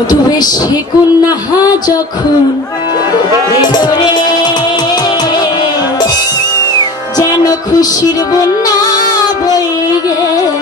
মধুবেশে কন্যা যখন যেন খুশির বন্যা বয়ে গেল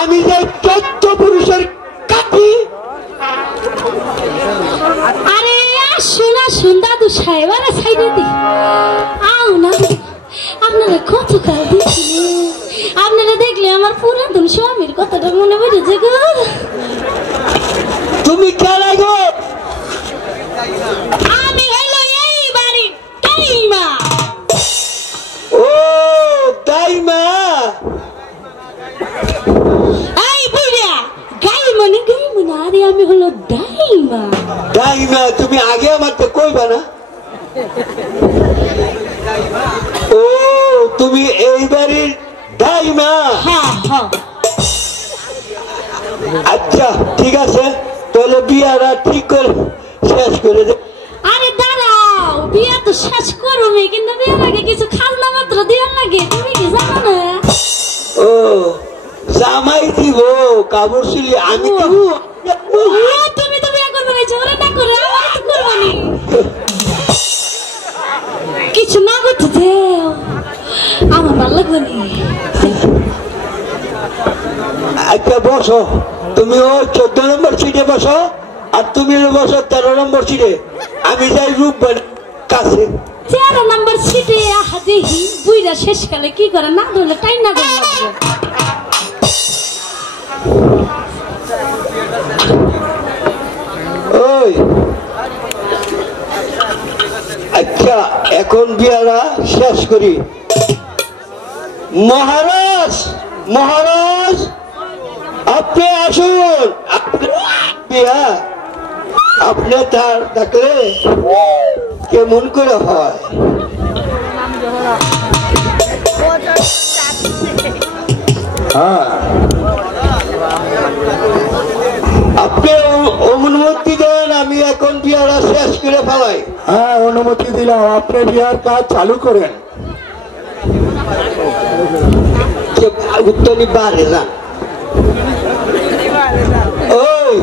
আমি যে 14 পুরুষের কাটি আরে শোনা দাদু সাহেব আরে সাইডে দি আও না আপনারা কত কাল দিচ্ছিলেন আপনারা দেখলে আমার পুরাতন স্বামীর কথাটা মনে পড়েছে গো তুমি কেন গো আমি হলো এই বাড়ির দাইমা ও দাইমা আমি হলো দাইমা দাইমা তুমি আগে আমাকে কইবা না ও তুমি এই বাড়ির দাইমা হ্যাঁ হ্যাঁ আচ্ছা ঠিক আছে তাহলে বিয়াটা ঠিক করে শেষ করে দে আরে দাঁড়াও বিয়া তো শেষ করবে কিন্তু বিয়ার আগে কিছু খাজনা মাত্র দেওয়ার লাগে তুমি কি জানো না ও জামাই দিব কাপড় সিলি আমি দিব তুমি তো বিয়ে করবে না ওরা না করে আমার তো করব না কিছু না করতে দেও আমার ভালো লাগবে না আচ্ছা বসো তুমি ওই 14 নম্বর সিটে বসো আর তুমি বসো 13 নম্বর সিটে আমি যাই রূপবান কাছে 13 নম্বর সিটে আহা দেখি বুইরা শেষকালে কি করে না ধরলে টাইম না ধরলে ওই আচ্ছা এখন বিয়ারা শেষ করি মহারাজ মহারাজ আপনি আসুন বিয়া আপনি তার ডাকলে কেমন করে হয় হ্যাঁ আপনি অনুমতি দেন আমি এখন বিয়ারা শেষ করে ফেলাই হ্যাঁ অনুমতি দিলাম আপনি বিয়ার কাজ চালু করেন উত্তরি বাড়ে না ওই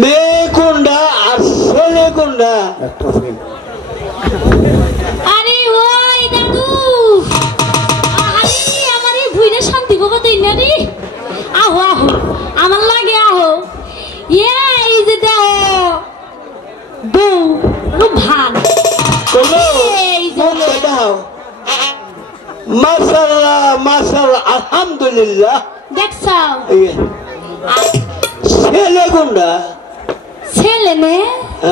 মেয়ে কোনটা আর ছেলে কোনটা আরে ওই দাদু আরে আমার এই ভুইরে শান্তি বাবা দেই না রে আহো আহো আমার লাগে আহো এই যে দাও বউ রুভান এই যে দাও মাশাআল্লাহ মাশাআল্লাহ আলহামদুলিল্লাহ দেখছাও ছেলে ছেলে কোনটা ছেলে নে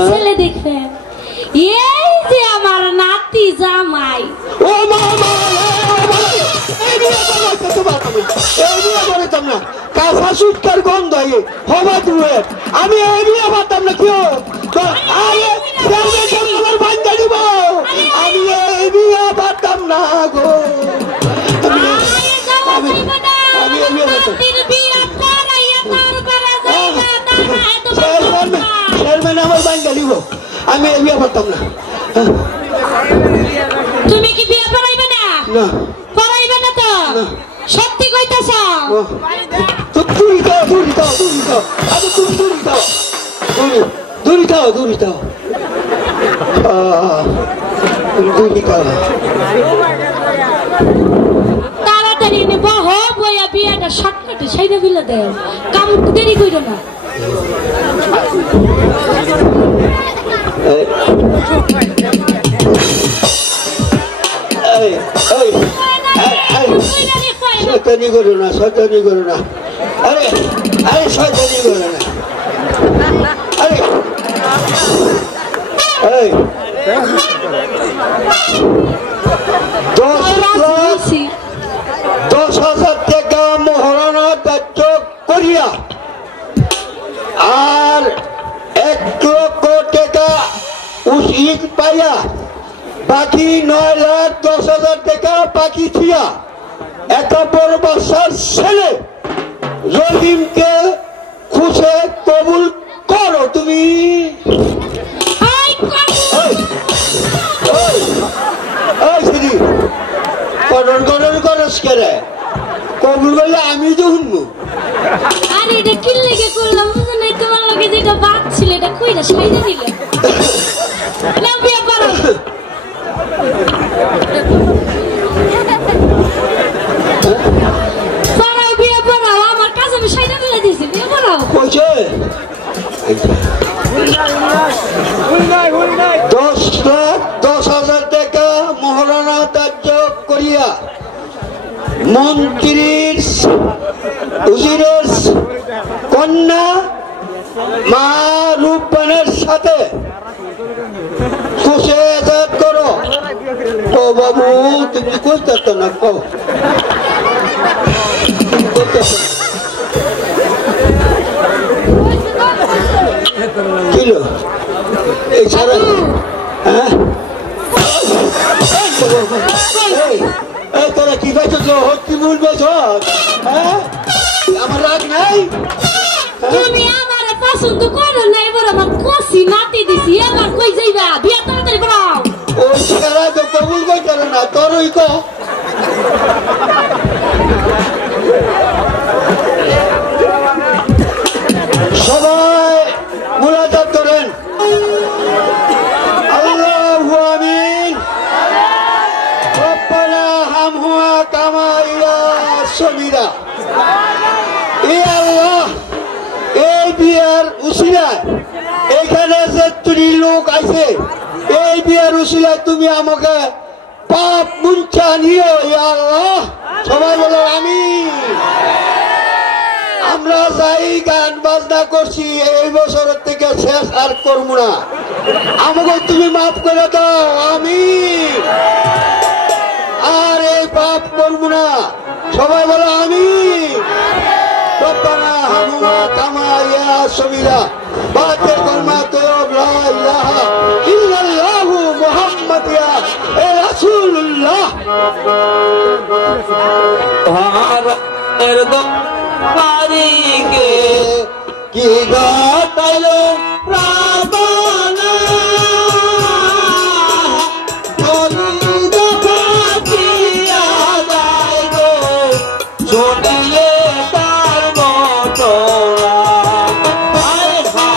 ছেলে দেখবে এই যে আমার নাতি জামাই ও মামা এই বিয়ে করতাম না কাঁচা সুটকার গন্ধ হবা তুমি আমি এই বিয়ে পারতাম না কেউ আমার বান্ধা দিব আমি এই বিয়ে পারতাম না গো আমার বান্ধা দিব আমি এই বিয়ে পারতাম না তুমি কি বিয়ে পড়াইবে না পড়াইবে না তো সত্যি কইতাছ দূরি দাও আরে তুমি দূরি দাও তাড়াতাড়ি নেব বইয়া বিয়েটা শর্টকাটে সাইডে ফেলে দেও কাম দেরি কইরো না শয়তানি করো না আরে শয়তানি করো না আরে 10,000 টাকা মহারণা দায়িত্ব করিয়া আর 1 লক্ষ টাকা উচিত পাইয়া বাকি 9,10,000 টাকা বাকি থিয়া একটা বড় বাচ্চার ছেলে রহিমকে খুশে কবুল করো তুমি কবুল করলে আমি তো শুনবো আরে এটা কি লেগে করলাম বুঝো নাই তোমার লগে যেটা বাদ ছিল এটা কইরা সাইডে দিলে নাও বিয়া করো পড়াও বিয়া পড়াও আমার কাছে আমি সাইডে ফেলে দিয়েছি বিয়া পড়াও কইছে 10,000 টাকা মহারণা দাহ্য করিয়া মন্ত্রীর উজিরের কন্যা মা রূপবানের সাথে খুশে আজাদ করো ও বাবু তুমি কইতাছ না কও কিলো এই ছাড়া হ্যাঁ তোরা কি পাইছ কি বলবে হ্যাঁ আমার রাগ নাই তুমি আমার পছন্দ করো না এবার আমার কষি নাতি দিছি এবার কই যাইবা বিয়া তাড়াতাড়ি করাও ওই ছেড়া তো কবুল কইতে না তোরই কো সবাই মুনাজাত করেন আল্লাহু আমিন রব্বানা হামহুয়া কামা ইয়া সবিরা এ আল্লাহ এই বিয়ার উসিলায় এখানে যে 3 লোক আছে এই বিয়ার উসিলায় তুমি আমাকে পাপ মুঞ্চা নিও ইয়া আল্লাহ সবাই বলো আমিন আমরা যাই গান বাজনা করছি এই বছরের থেকে শেষ আর করবো না আমাকে তুমি মাফ করে দাও আমিন আর এই পাপ করবো না সবাই বলো আমিন রব্বানা হামুনা কামা ইয়া সবিরা বাতে কলমাতে লা ইলাহা ইল্লাল্লাহু মুহাম্মাদিয়া রাসূলুল্লাহ পারিকে কি গাতাইল রাবণা বলিদ ফাটিয়া যায় গো ছোটিলে তার মতরা আয় হা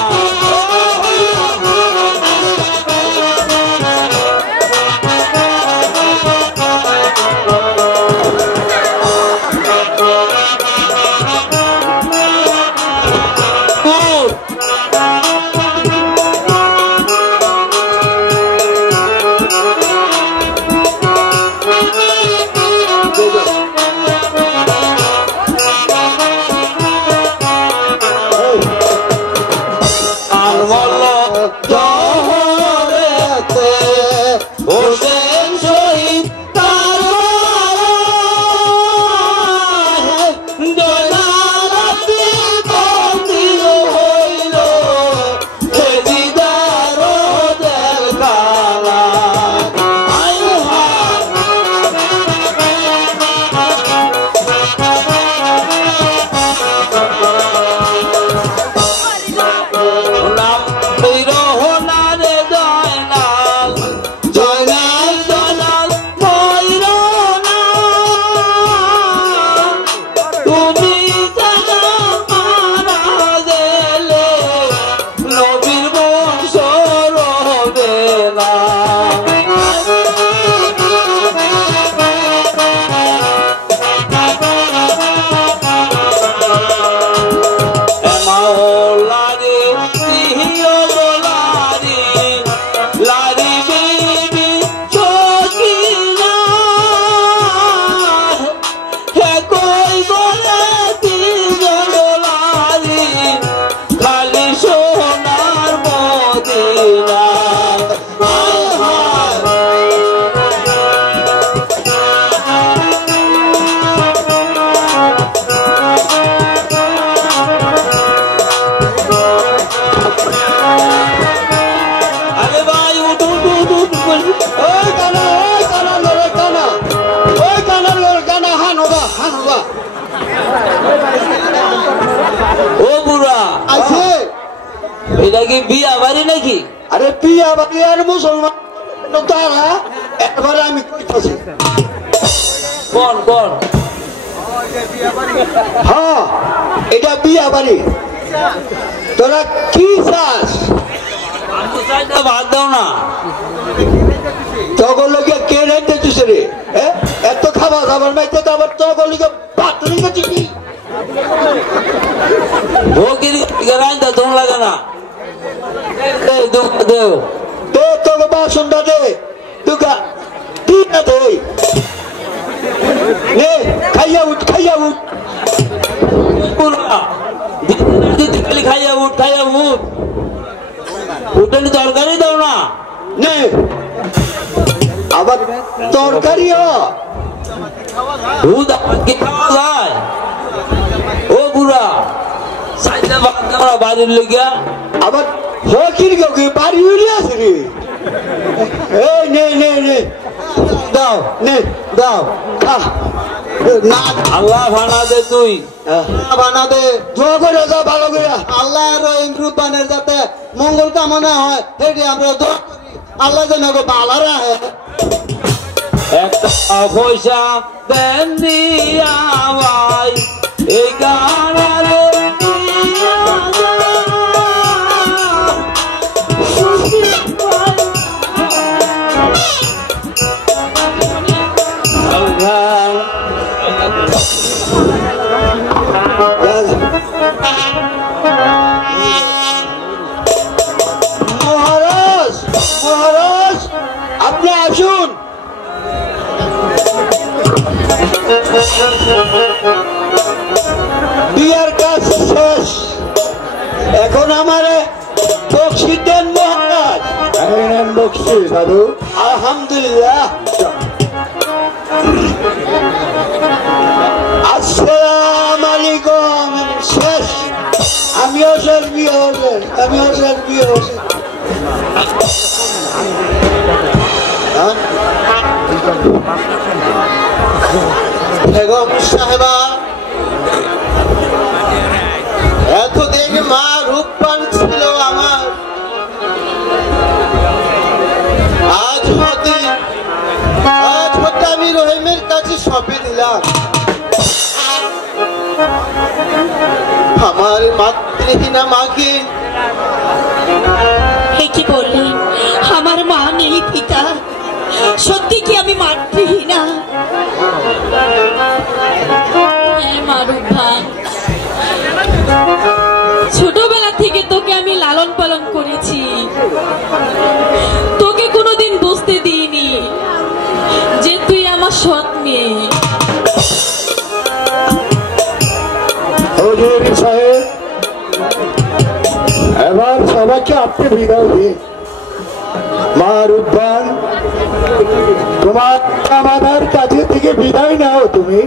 বুড়া আছে এটা কি বিয়া বাড়ি নাকি? আরে বিয়া বাড়ি আর মুসলমান তারা একবারে আমি কইতাছি কোন কোন? হ্যাঁ এটা বিয়া বাড়ি। তোরা কি চাস? আমি চাইটা ভাত দাও না। তগলকে কে রেখে দিছে রে? এত খাবার দাবার মাইতে তো আবার তগলকে ভাত রেখে দিবি? ভোগির রাইন্দা দম লাগে না। দেও দে তোকে বাসনটা দে তুকা ঠিক আছে নে খাইয়া উঠ বুড়া দিদি খালি খাইয়া উঠ উঠেনি তরকারি দাও না। নে আবার তরকারিও দুধ আবার কি খাওয়া যায়? ও বুড়া সাইডে ভাত দাও না বাড়ির লেগিয়া। আবার হকির গি বাড়ি উড়ে আছে রে। এই নে নে নে দাও নে দাও খা না আল্লাহ ভানা দে তুই বানা দে দোয়া করে যা ভালো করে আল্লাহ রহিম রূপানের যাতে মঙ্গল কামনা হয় সেটি আমরা দোয়া করি আল্লাহ যেন ভালো রাখে। একটা পয়সা দেন দিয়া ভাই এই গানারে মহারাজ আপনি আসুন। বিয়ার কাজ শেষ, এখন আমারে বকশিস দেন মহারাজ। বকশিস সাধু আলহামদুলিল্লাহ। আসসালামু আলাইকুম। শেষ, আমিও শেষ, বিয়ে হচ্ছে। বেগম সাহেবা এতদিন মা রূপবান ছিল আমার, আজ হতে আমি রহিমের কাছে সঁপে দিলাম। আমার মাতৃহীনা মাকে কি বললেন? আমার মা নেই, পিতা, সত্যি কি আমি মাতৃহীনা? মা রূপবান, ছোটবেলা থেকে তোকে আমি লালন পালন করেছি, তোকে কোনোদিন বুঝতে দিইনি যে তুই আমার সৎ মেয়ে। সাহেব এবার সবাইকে আপনি বিদায় দিন। মা রূপবান, তোমার আমাদের কাছে থেকে বিদায় নাও। তুমি